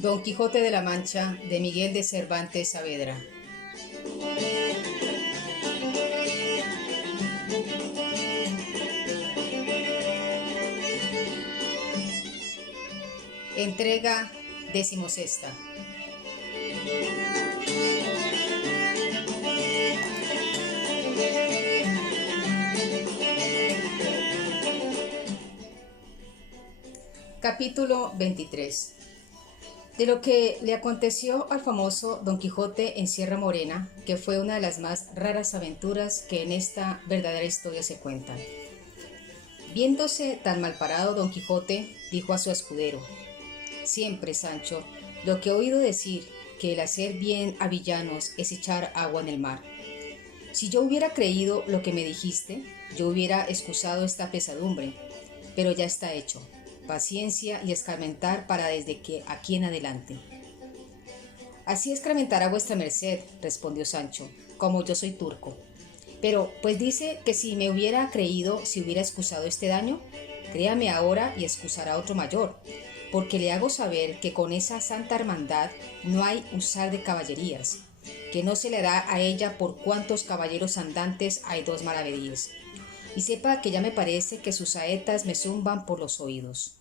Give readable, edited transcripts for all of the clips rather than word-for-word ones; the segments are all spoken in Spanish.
Don Quijote de la Mancha de Miguel de Cervantes Saavedra. Entrega 16. Capítulo 23. De lo que le aconteció al famoso Don Quijote en Sierra Morena, que fue una de las más raras aventuras que en esta verdadera historia se cuentan. Viéndose tan malparado Don Quijote, dijo a su escudero: Siempre, Sancho, lo que he oído decir, que el hacer bien a villanos es echar agua en el mar. Si yo hubiera creído lo que me dijiste, yo hubiera excusado esta pesadumbre, pero ya está hecho. Paciencia y escarmentar para desde que aquí en adelante. Así escarmentará vuestra merced, respondió Sancho, como yo soy turco. Pero, pues dice que si me hubiera creído, si hubiera excusado este daño, créame ahora y excusará otro mayor, porque le hago saber que con esa santa hermandad no hay usar de caballerías, que no se le da a ella por cuantos caballeros andantes hay dos maravedíes. Y sepa que ya me parece que sus saetas me zumban por los oídos.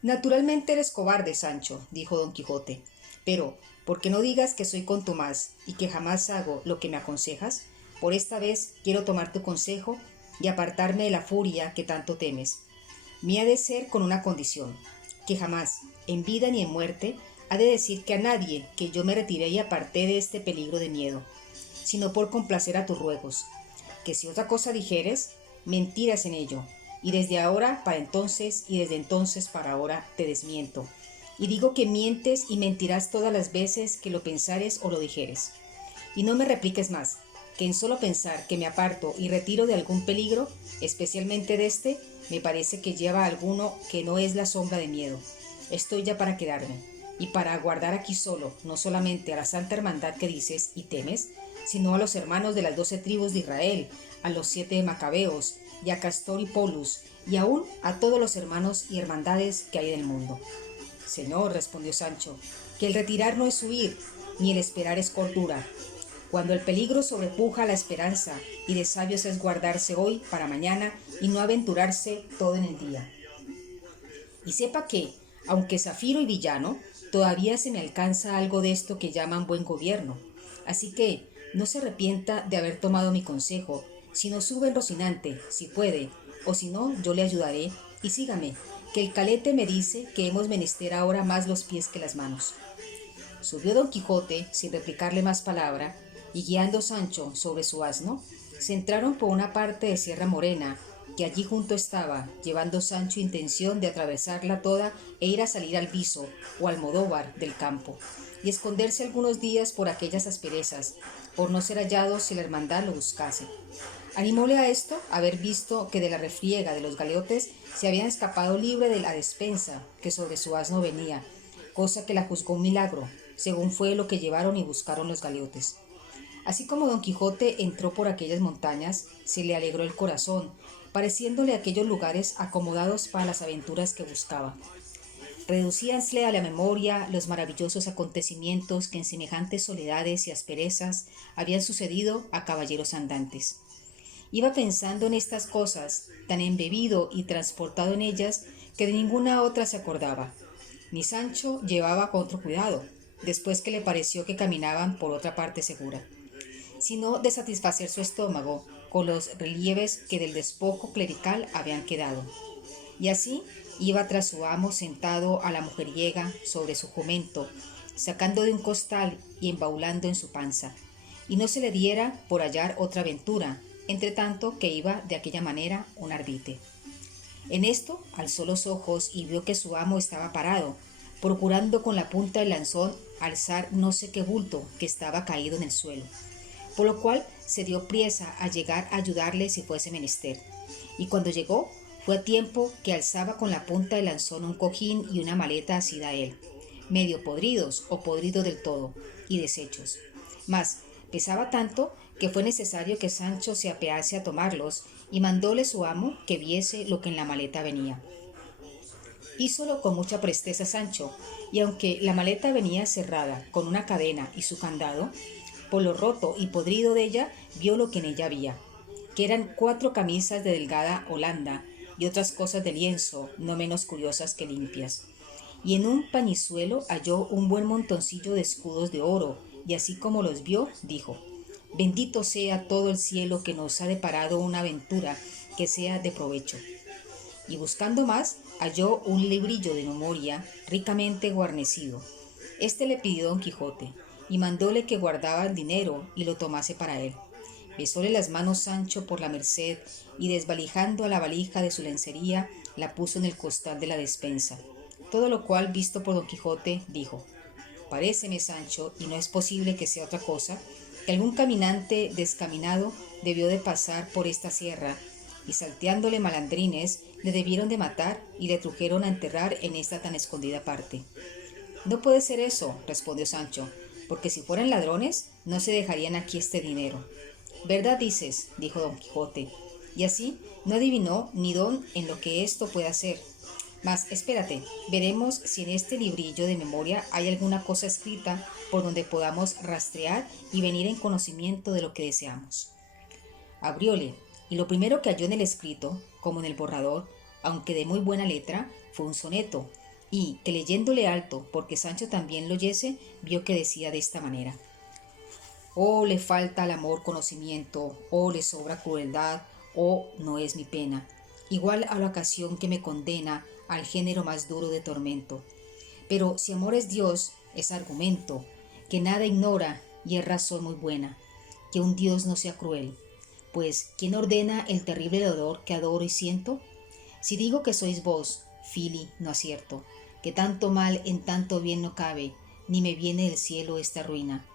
Naturalmente eres cobarde, Sancho, dijo Don Quijote, pero, porque no digas que soy contumaz y que jamás hago lo que me aconsejas, por esta vez quiero tomar tu consejo y apartarme de la furia que tanto temes. Me ha de ser con una condición, que jamás, en vida ni en muerte, ha de decir que a nadie que yo me retiré y aparté de este peligro de miedo, sino por complacer a tus ruegos, que si otra cosa dijeres, mentiras en ello, y desde ahora para entonces y desde entonces para ahora te desmiento, y digo que mientes y mentirás todas las veces que lo pensares o lo dijeres. Y no me repliques más, que en solo pensar que me aparto y retiro de algún peligro, especialmente de este, me parece que lleva alguno que no es la sombra de miedo. Estoy ya para quedarme, y para aguardar aquí solo, no solamente a la santa hermandad que dices y temes, sino a los hermanos de las 12 tribus de Israel, a los 7 macabeos, y a Castor y Polus, y aún a todos los hermanos y hermandades que hay en el mundo. Señor, respondió Sancho, que el retirar no es huir, ni el esperar es cordura. Cuando el peligro sobrepuja la esperanza, y de sabios es guardarse hoy para mañana y no aventurarse todo en el día. Y sepa que, aunque zafiro y villano, todavía se me alcanza algo de esto que llaman buen gobierno. Así que no se arrepienta de haber tomado mi consejo, sino sube en Rocinante, si puede, o si no, yo le ayudaré, y sígame, que el calete me dice que hemos menester ahora más los pies que las manos. Subió Don Quijote, sin replicarle más palabra, y guiando Sancho sobre su asno, se entraron por una parte de Sierra Morena, que allí junto estaba, llevando Sancho intención de atravesarla toda e ir a salir al Viso o Almodóvar del campo, y esconderse algunos días por aquellas asperezas, por no ser hallado si la hermandad lo buscase. Animóle a esto haber visto que de la refriega de los galeotes se habían escapado libre de la despensa que sobre su asno venía, cosa que la juzgó un milagro, según fue lo que llevaron y buscaron los galeotes. Así como Don Quijote entró por aquellas montañas, se le alegró el corazón, pareciéndole aquellos lugares acomodados para las aventuras que buscaba. Reducíansele a la memoria los maravillosos acontecimientos que en semejantes soledades y asperezas habían sucedido a caballeros andantes. Iba pensando en estas cosas, tan embebido y transportado en ellas, que de ninguna otra se acordaba. Ni Sancho llevaba otro cuidado, después que le pareció que caminaban por otra parte segura, sino de satisfacer su estómago con los relieves que del despojo clerical habían quedado. Y así iba tras su amo sentado a la mujeriega sobre su jumento, sacando de un costal y embaulando en su panza, y no se le diera por hallar otra aventura, entre tanto que iba de aquella manera un ardite. En esto alzó los ojos y vio que su amo estaba parado, procurando con la punta del lanzón alzar no sé qué bulto que estaba caído en el suelo, por lo cual se dio priesa a llegar a ayudarle si fuese menester, y cuando llegó fue a tiempo que alzaba con la punta del lanzón un cojín y una maleta asida a él, medio podridos o podridos del todo, y deshechos. Mas pesaba tanto que fue necesario que Sancho se apease a tomarlos, y mandóle su amo que viese lo que en la maleta venía. Hízolo con mucha presteza Sancho, y aunque la maleta venía cerrada con una cadena y su candado, por lo roto y podrido de ella, vio lo que en ella había, que eran 4 camisas de delgada holanda y otras cosas de lienzo, no menos curiosas que limpias. Y en un pañizuelo halló un buen montoncillo de escudos de oro, y así como los vio, dijo: Bendito sea todo el cielo que nos ha deparado una aventura que sea de provecho. Y buscando más, halló un librillo de memoria ricamente guarnecido. Este le pidió don Quijote, y mandóle que guardaba el dinero y lo tomase para él. Besóle las manos Sancho por la merced, y desvalijando a la valija de su lencería, la puso en el costal de la despensa. Todo lo cual, visto por don Quijote, dijo: Paréceme, Sancho, y no es posible que sea otra cosa, que algún caminante descaminado debió de pasar por esta sierra, y salteándole malandrines, le debieron de matar y le trujeron a enterrar en esta tan escondida parte. No puede ser eso, respondió Sancho, porque si fueran ladrones, no se dejarían aquí este dinero. Verdad dices, dijo don Quijote, y así no adivinó ni don en lo que esto pueda ser. Mas espérate, veremos si en este librillo de memoria hay alguna cosa escrita por donde podamos rastrear y venir en conocimiento de lo que deseamos. Abrióle, y lo primero que halló en el escrito, como en el borrador, aunque de muy buena letra, fue un soneto, y que leyéndole alto, porque Sancho también lo oyese, vio que decía de esta manera: Oh, le falta al amor conocimiento, oh, le sobra crueldad, oh, no es mi pena, igual a la ocasión que me condena al género más duro de tormento. Pero si amor es Dios, es argumento, que nada ignora y es razón muy buena, que un Dios no sea cruel. Pues, ¿quién ordena el terrible dolor que adoro y siento? Si digo que sois vos, Fili, no acierto, que tanto mal en tanto bien no cabe, ni me viene del cielo esta ruina.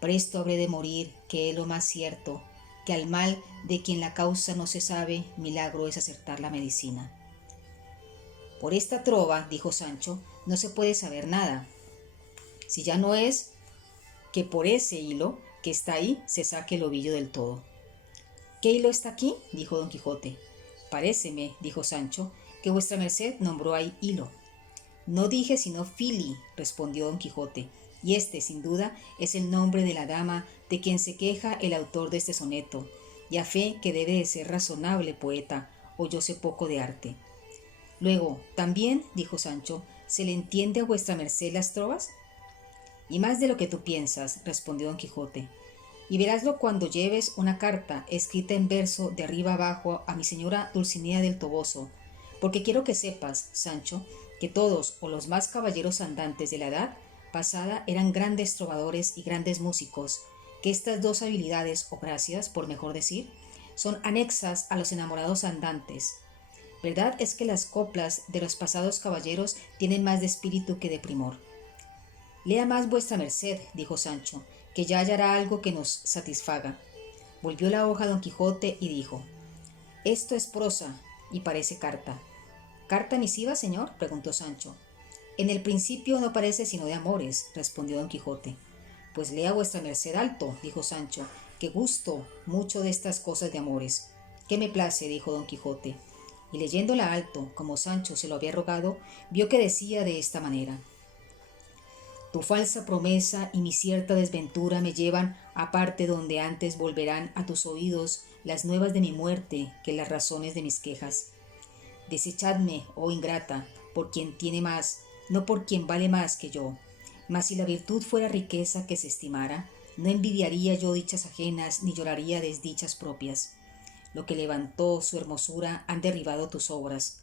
Presto habré de morir, que es lo más cierto, que al mal de quien la causa no se sabe, milagro es acertar la medicina. Por esta trova, dijo Sancho, no se puede saber nada, si ya no es que por ese hilo que está ahí se saque el ovillo del todo. ¿Qué hilo está aquí? Dijo don Quijote. Paréceme, dijo Sancho, que vuestra merced nombró ahí hilo. No dije sino Fili, respondió don Quijote, y este, sin duda, es el nombre de la dama de quien se queja el autor de este soneto, y a fe que debe de ser razonable poeta, o yo sé poco de arte. Luego, también, dijo Sancho, ¿se le entiende a vuestra merced las trovas? Y más de lo que tú piensas, respondió don Quijote, y veráslo cuando lleves una carta escrita en verso de arriba abajo a mi señora Dulcinea del Toboso, porque quiero que sepas, Sancho, que todos o los más caballeros andantes de la edad pasada eran grandes trovadores y grandes músicos, que estas dos habilidades, o gracias, por mejor decir, son anexas a los enamorados andantes. Verdad es que las coplas de los pasados caballeros tienen más de espíritu que de primor. Lea más vuestra merced, dijo Sancho, que ya hallará algo que nos satisfaga. Volvió la hoja don Quijote y dijo: Esto es prosa y parece carta. ¿Carta misiva, señor?, preguntó Sancho. En el principio no parece sino de amores, respondió don Quijote. Pues lea vuestra merced alto, dijo Sancho, que gusto mucho de estas cosas de amores. ¿Qué me place?, dijo don Quijote. Y leyéndola alto, como Sancho se lo había rogado, vio que decía de esta manera: Tu falsa promesa y mi cierta desventura me llevan a parte donde antes volverán a tus oídos las nuevas de mi muerte que las razones de mis quejas. Desechadme, oh ingrata, por quien tiene más, no por quien vale más que yo. Mas si la virtud fuera riqueza que se estimara, no envidiaría yo dichas ajenas ni lloraría desdichas propias. Lo que levantó su hermosura han derribado tus obras.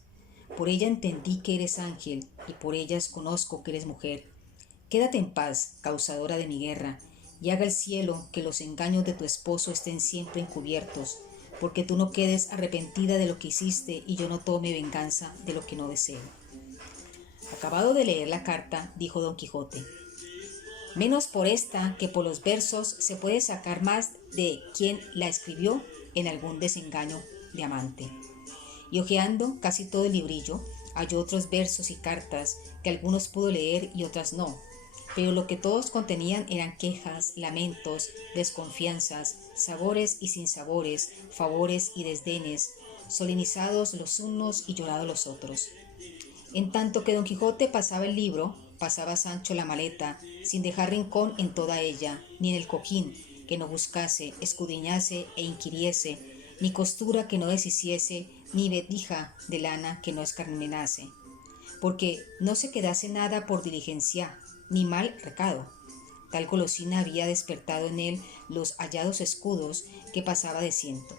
Por ella entendí que eres ángel y por ellas conozco que eres mujer. Quédate en paz, causadora de mi guerra, y haga el cielo que los engaños de tu esposo estén siempre encubiertos, porque tú no quedes arrepentida de lo que hiciste y yo no tome venganza de lo que no deseo. Acabado de leer la carta, dijo don Quijote: Menos por esta que por los versos se puede sacar más de quien la escribió en algún desengaño de amante. Y hojeando casi todo el librillo, halló otros versos y cartas que algunos pudo leer y otras no, pero lo que todos contenían eran quejas, lamentos, desconfianzas, sabores y sinsabores, favores y desdenes, solenizados los unos y llorados los otros. En tanto que don Quijote pasaba el libro, pasaba Sancho la maleta, sin dejar rincón en toda ella, ni en el cojín que no buscase, escudriñase e inquiriese, ni costura que no deshiciese, ni vedija de lana que no escarmenase, porque no se quedase nada por diligencia, ni mal recado. Tal golosina había despertado en él los hallados escudos que pasaba de ciento.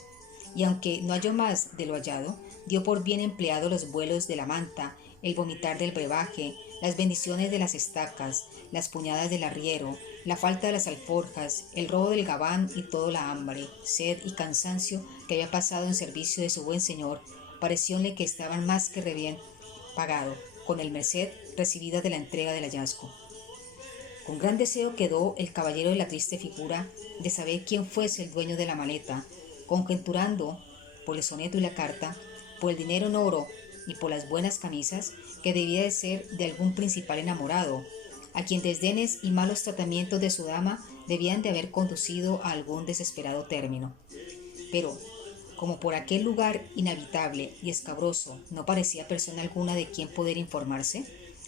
Y aunque no halló más de lo hallado, dio por bien empleado los vuelos de la manta, el vomitar del brebaje, las bendiciones de las estacas, las puñadas del arriero, la falta de las alforjas, el robo del gabán y todo la hambre, sed y cansancio que había pasado en servicio de su buen señor, parecióle que estaban más que re bien pagado, con el merced recibida de la entrega del hallazgo. Con gran deseo quedó el caballero de la triste figura de saber quién fuese el dueño de la maleta, conjeturando, por el soneto y la carta, por el dinero en oro y por las buenas camisas, que debía de ser de algún principal enamorado, a quien desdenes y malos tratamientos de su dama debían de haber conducido a algún desesperado término. Pero, como por aquel lugar inhabitable y escabroso no parecía persona alguna de quien poder informarse,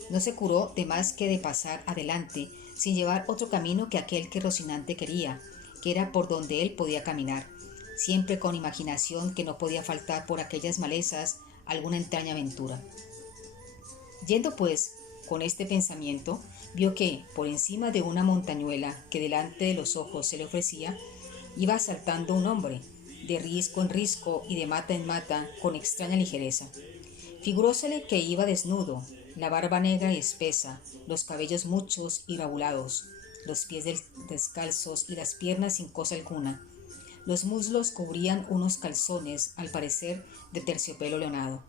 no se curó de más que de pasar adelante, sin llevar otro camino que aquel que Rocinante quería, que era por donde él podía caminar, siempre con imaginación que no podía faltar por aquellas malezas alguna entraña aventura. Yendo pues con este pensamiento, vio que, por encima de una montañuela que delante de los ojos se le ofrecía, iba saltando un hombre, de risco en risco y de mata en mata, con extraña ligereza. Figurósele que iba desnudo, la barba negra y espesa, los cabellos muchos y rabulados, los pies descalzos y las piernas sin cosa alguna. Los muslos cubrían unos calzones, al parecer de terciopelo leonado,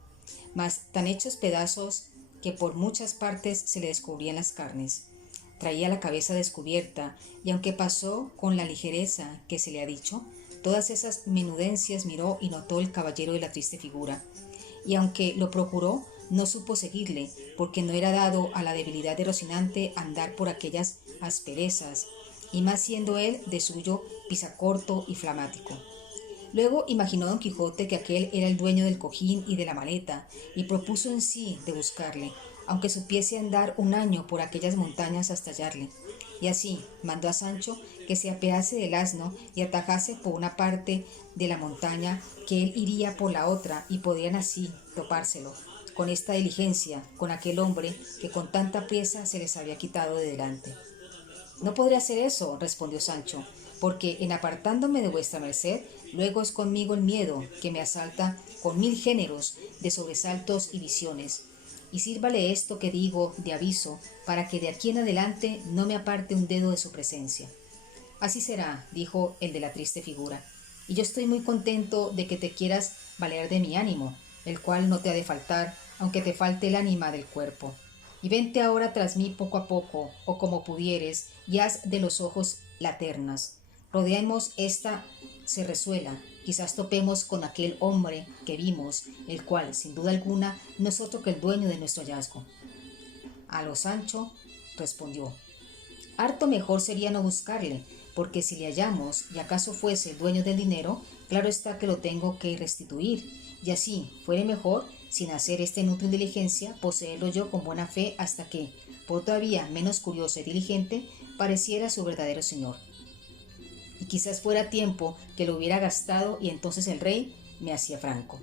mas tan hechos pedazos que por muchas partes se le descubrían las carnes. Traía la cabeza descubierta, y aunque pasó con la ligereza que se le ha dicho, todas esas menudencias miró y notó el caballero de la triste figura, y aunque lo procuró, no supo seguirle, porque no era dado a la debilidad de Rocinante andar por aquellas asperezas, y más siendo él de suyo pisacorto y flamático. Luego imaginó don Quijote que aquel era el dueño del cojín y de la maleta, y propuso en sí de buscarle, aunque supiese andar un año por aquellas montañas hasta hallarle. Y así mandó a Sancho que se apease del asno y atajase por una parte de la montaña, que él iría por la otra, y podían así topárselo, con esta diligencia, con aquel hombre que con tanta priesa se les había quitado de delante. No podré hacer eso, respondió Sancho, porque en apartándome de vuestra merced, luego es conmigo el miedo, que me asalta con 1000 géneros de sobresaltos y visiones. Y sírvale esto que digo de aviso, para que de aquí en adelante no me aparte un dedo de su presencia. Así será, dijo el de la triste figura, y yo estoy muy contento de que te quieras valer de mi ánimo, el cual no te ha de faltar, aunque te falte el ánima del cuerpo. Y vente ahora tras mí poco a poco, o como pudieres, y haz de los ojos laternas. Rodeemos esta cerrezuela, quizás topemos con aquel hombre que vimos, el cual, sin duda alguna, no es otro que el dueño de nuestro hallazgo. A lo Sancho respondió: harto mejor sería no buscarle, porque si le hallamos y acaso fuese el dueño del dinero, claro está que lo tengo que restituir, y así fuere mejor, sin hacer esta inútil diligencia, poseerlo yo con buena fe hasta que, por todavía menos curioso y diligente, pareciera su verdadero señor. Y quizás fuera tiempo que lo hubiera gastado, y entonces el rey me hacía franco.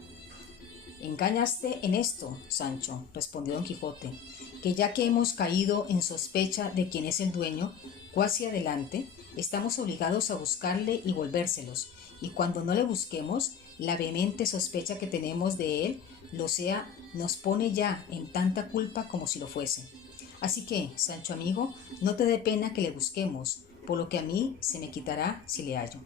Engañaste en esto, Sancho, respondió don Quijote, que ya que hemos caído en sospecha de quién es el dueño, cuasi adelante, estamos obligados a buscarle y volvérselos, y cuando no le busquemos, la vehemente sospecha que tenemos de él, lo sea, nos pone ya en tanta culpa como si lo fuese. Así que, Sancho amigo, no te dé pena que le busquemos, por lo que a mí se me quitará si le hallo.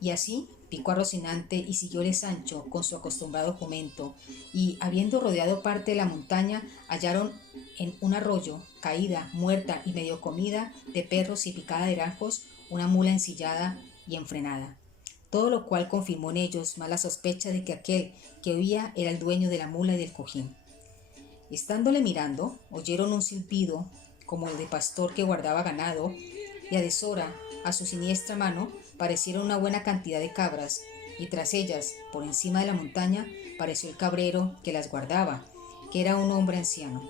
Y así picó a Rocinante y siguióle Sancho con su acostumbrado jumento, y habiendo rodeado parte de la montaña, hallaron en un arroyo, caída, muerta y medio comida de perros y picada de naranjos, una mula ensillada y enfrenada. Todo lo cual confirmó en ellos más la sospecha de que aquel que huía era el dueño de la mula y del cojín. Estándole mirando, oyeron un silbido como el de pastor que guardaba ganado, y a deshora, a su siniestra mano, parecieron una buena cantidad de cabras, y tras ellas, por encima de la montaña, pareció el cabrero que las guardaba, que era un hombre anciano.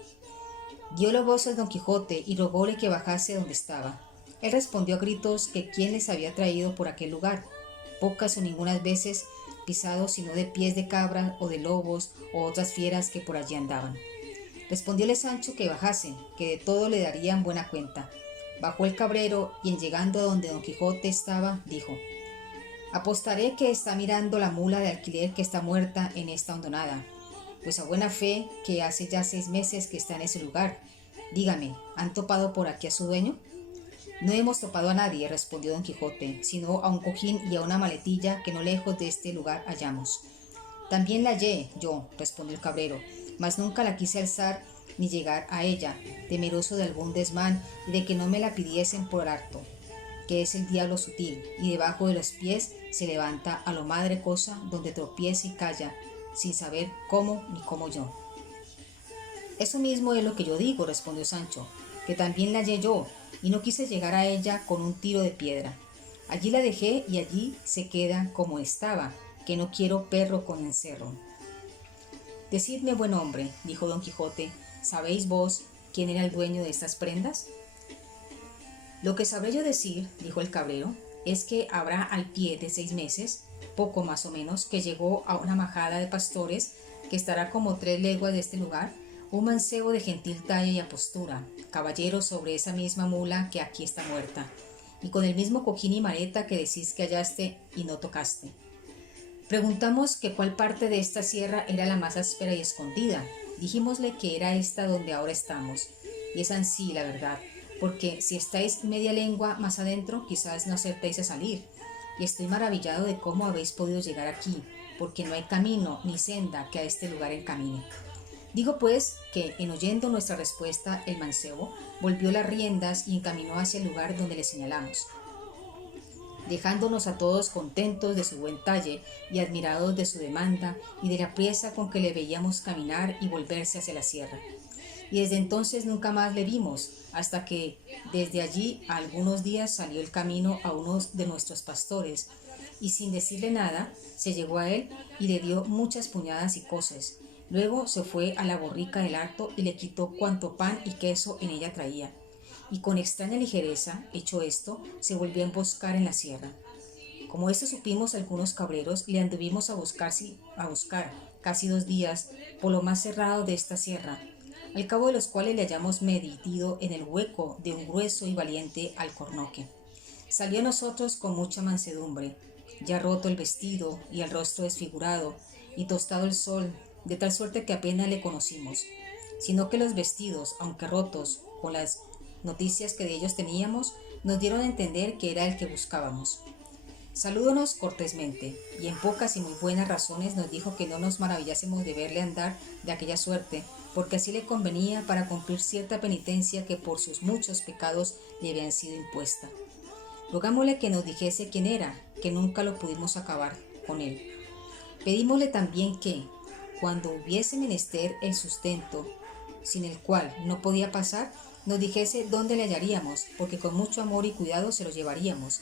Dióle voces don Quijote y rogóle que bajase donde estaba. Él respondió a gritos que quién les había traído por aquel lugar, pocas o ningunas veces pisado sino de pies de cabra o de lobos o otras fieras que por allí andaban. Respondióle Sancho que bajase, que de todo le darían buena cuenta. Bajó el cabrero y en llegando a donde don Quijote estaba, dijo: apostaré que está mirando la mula de alquiler que está muerta en esta hondonada, pues a buena fe que hace ya 6 meses que está en ese lugar. Dígame, ¿han topado por aquí a su dueño? No hemos topado a nadie, respondió don Quijote, sino a un cojín y a una maletilla que no lejos de este lugar hallamos. También la hallé yo, respondió el cabrero, mas nunca la quise alzar ni llegar a ella, temeroso de algún desmán y de que no me la pidiesen por harto, que es el diablo sutil, y debajo de los pies se levanta a lo madre cosa donde tropieza y calla, sin saber cómo ni cómo yo. Eso mismo es lo que yo digo, respondió Sancho, que también la hallé yo, y no quise llegar a ella con un tiro de piedra. Allí la dejé y allí se queda como estaba, que no quiero perro con encerro. Decidme, buen hombre, dijo don Quijote, ¿sabéis vos quién era el dueño de estas prendas? Lo que sabré yo decir, dijo el cabrero, es que habrá al pie de 6 meses, poco más o menos, que llegó a una majada de pastores, que estará como 3 leguas de este lugar, un mancebo de gentil talla y apostura, caballero sobre esa misma mula que aquí está muerta, y con el mismo cojín y maleta que decís que hallaste y no tocaste. Preguntamos que cuál parte de esta sierra era la más áspera y escondida. Dijimosle que era esta donde ahora estamos, y es ansí la verdad, porque si estáis media lengua más adentro, quizás no acertéis a salir, y estoy maravillado de cómo habéis podido llegar aquí, porque no hay camino ni senda que a este lugar encamine. Digo pues que, en oyendo nuestra respuesta, el mancebo volvió las riendas y encaminó hacia el lugar donde le señalamos, dejándonos a todos contentos de su buen talle y admirados de su demanda y de la priesa con que le veíamos caminar y volverse hacia la sierra. Y desde entonces nunca más le vimos, hasta que desde allí a algunos días salió el camino a uno de nuestros pastores, y sin decirle nada, se llegó a él y le dio muchas puñadas y coces. Luego se fue a la borrica del harto y le quitó cuanto pan y queso en ella traía, y con extraña ligereza, hecho esto, se volvió a emboscar en la sierra. Como esto supimos algunos cabreros, le anduvimos a buscar casi 2 días por lo más cerrado de esta sierra, al cabo de los cuales le hallamos metido en el hueco de un grueso y valiente alcornoque. Salió a nosotros con mucha mansedumbre, ya roto el vestido y el rostro desfigurado y tostado el sol, de tal suerte que apenas le conocimos, sino que los vestidos, aunque rotos, con las noticias que de ellos teníamos, nos dieron a entender que era el que buscábamos. Salúdonos cortésmente, y en pocas y muy buenas razones nos dijo que no nos maravillásemos de verle andar de aquella suerte, porque así le convenía para cumplir cierta penitencia que por sus muchos pecados le habían sido impuesta. Rogámosle que nos dijese quién era, que nunca lo pudimos acabar con él. Pedímosle también que, cuando hubiese menester el sustento, sin el cual no podía pasar, nos dijese dónde le hallaríamos, porque con mucho amor y cuidado se lo llevaríamos,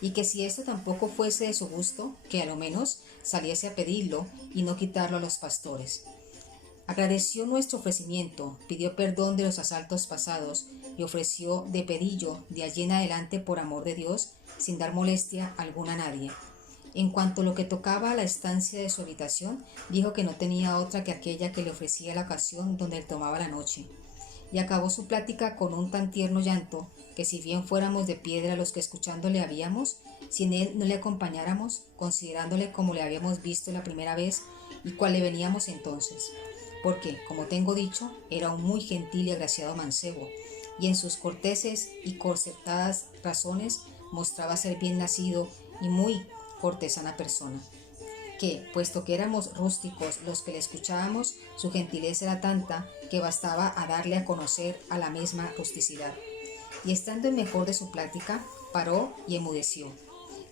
y que si esto tampoco fuese de su gusto, que a lo menos saliese a pedirlo y no quitarlo a los pastores. Agradeció nuestro ofrecimiento, pidió perdón de los asaltos pasados y ofreció de pedillo de allí en adelante por amor de Dios, sin dar molestia alguna a nadie. En cuanto a lo que tocaba a la estancia de su habitación, dijo que no tenía otra que aquella que le ofrecía la ocasión donde él tomaba la noche, y acabó su plática con un tan tierno llanto, que si bien fuéramos de piedra los que escuchándole habíamos, si en él no le acompañáramos, considerándole como le habíamos visto la primera vez y cual le veníamos entonces, porque, como tengo dicho, era un muy gentil y agraciado mancebo, y en sus corteses y concertadas razones mostraba ser bien nacido y muy cortesana persona, que, puesto que éramos rústicos los que le escuchábamos, su gentileza era tanta que bastaba a darle a conocer a la misma rusticidad. Y estando en mejor de su plática, paró y enmudeció.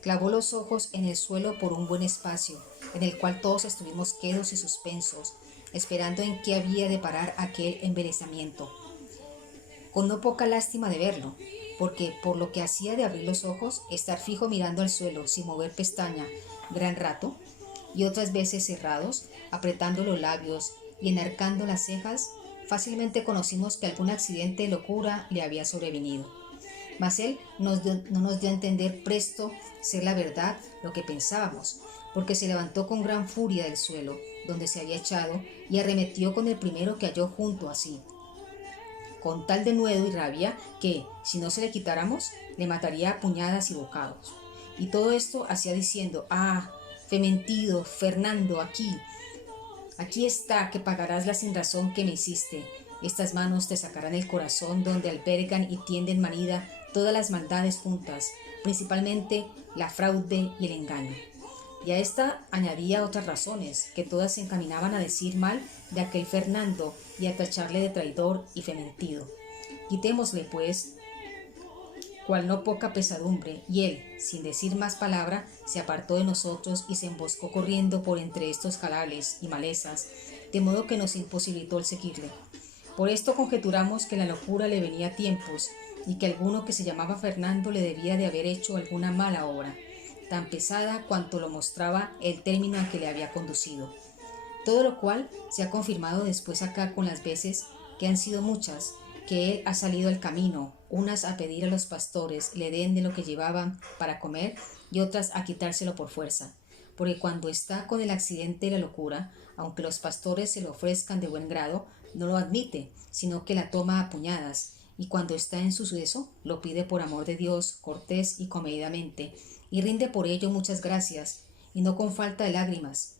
Clavó los ojos en el suelo por un buen espacio, en el cual todos estuvimos quedos y suspensos, esperando en qué había de parar aquel embelesamiento, con no poca lástima de verlo, porque por lo que hacía de abrir los ojos, estar fijo mirando al suelo sin mover pestaña gran rato, y otras veces cerrados, apretando los labios y enarcando las cejas, fácilmente conocimos que algún accidente de locura le había sobrevenido. Mas él no nos dio a entender presto ser la verdad lo que pensábamos, porque se levantó con gran furia del suelo, donde se había echado, y arremetió con el primero que halló junto a sí, con tal denuedo y rabia que, si no se le quitáramos, le mataría a puñadas y bocados. Y todo esto hacía diciendo: «Ah, fementido, Fernando, aquí está, que pagarás la sinrazón que me hiciste. Estas manos te sacarán el corazón donde albergan y tienden manida todas las maldades juntas, principalmente la fraude y el engaño». Y a esta añadía otras razones, que todas se encaminaban a decir mal de aquel Fernando y a tacharle de traidor y fementido. Quitémosle, pues, cual no poca pesadumbre, y él, sin decir más palabra, se apartó de nosotros y se emboscó corriendo por entre estos jarales y malezas, de modo que nos imposibilitó el seguirle. Por esto conjeturamos que la locura le venía a tiempos, y que alguno que se llamaba Fernando le debía de haber hecho alguna mala obra, tan pesada cuanto lo mostraba el término a que le había conducido. Todo lo cual se ha confirmado después acá con las veces, que han sido muchas, que él ha salido al camino, unas a pedir a los pastores le den de lo que llevaban para comer y otras a quitárselo por fuerza, porque cuando está con el accidente de la locura, aunque los pastores se lo ofrezcan de buen grado, no lo admite, sino que la toma a puñadas, y cuando está en su suceso, lo pide por amor de Dios, cortés y comedidamente, y rinde por ello muchas gracias, y no con falta de lágrimas.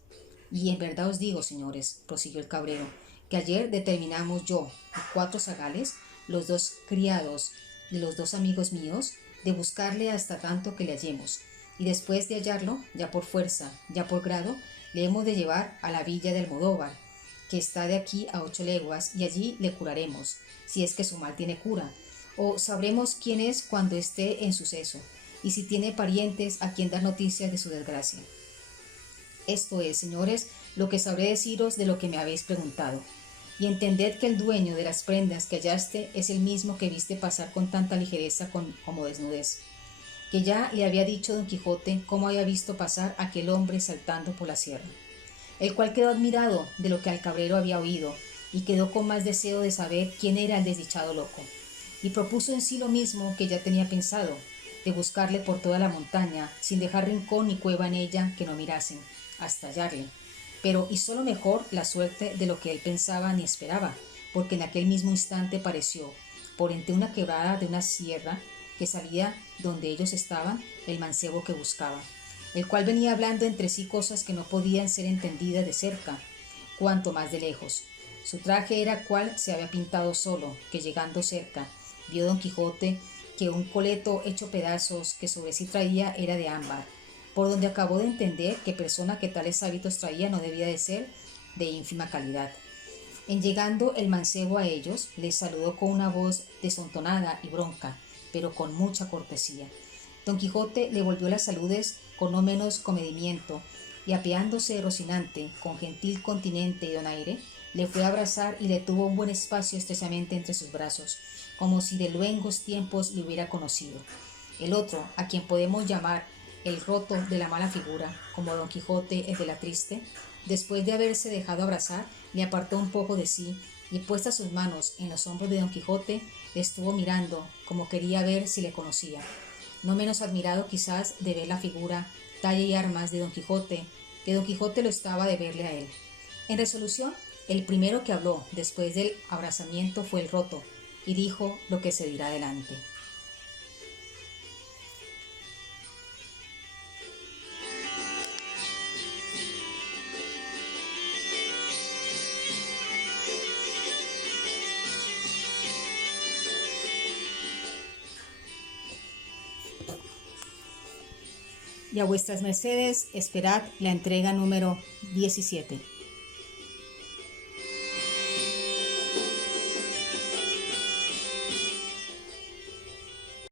Y en verdad os digo, señores, prosiguió el cabrero, que ayer determinamos yo y 4 zagales, los 2 criados y los 2 amigos míos, de buscarle hasta tanto que le hallemos, y después de hallarlo, ya por fuerza, ya por grado, le hemos de llevar a la villa de Almodóvar, que está de aquí a 8 leguas, y allí le curaremos, si es que su mal tiene cura, o sabremos quién es cuando esté en suceso, y si tiene parientes a quien dar noticias de su desgracia. Esto es, señores, lo que sabré deciros de lo que me habéis preguntado. Y entended que el dueño de las prendas que hallaste es el mismo que viste pasar con tanta ligereza como desnudez. Que ya le había dicho don Quijote cómo había visto pasar a aquel hombre saltando por la sierra, el cual quedó admirado de lo que al cabrero había oído, y quedó con más deseo de saber quién era el desdichado loco, y propuso en sí lo mismo que ya tenía pensado, de buscarle por toda la montaña, sin dejar rincón ni cueva en ella que no mirasen, hasta hallarle. Pero hizo lo mejor la suerte de lo que él pensaba ni esperaba, porque en aquel mismo instante pareció, por entre una quebrada de una sierra que salía donde ellos estaban, el mancebo que buscaba, el cual venía hablando entre sí cosas que no podían ser entendidas de cerca, cuanto más de lejos. Su traje era cual se había pintado solo, que llegando cerca, vio don Quijote que un coleto hecho pedazos que sobre sí traía era de ámbar, por donde acabó de entender que persona que tales hábitos traía no debía de ser de ínfima calidad. En llegando el mancebo a ellos, les saludó con una voz desontonada y bronca, pero con mucha cortesía. Don Quijote le volvió las saludes con no menos comedimiento, y apeándose de Rocinante con gentil continente y donaire, le fue a abrazar y le tuvo un buen espacio estrechamente entre sus brazos, como si de luengos tiempos le hubiera conocido. El otro, a quien podemos llamar el roto de la mala figura, como don Quijote es de la triste, después de haberse dejado abrazar, le apartó un poco de sí, y puestas sus manos en los hombros de don Quijote, le estuvo mirando, como quería ver si le conocía, no menos admirado quizás de ver la figura, talla y armas de don Quijote, que don Quijote lo estaba de verle a él. En resolución, el primero que habló después del abrazamiento fue el roto, y dijo lo que se dirá adelante. Y a vuestras mercedes esperad la entrega número 17.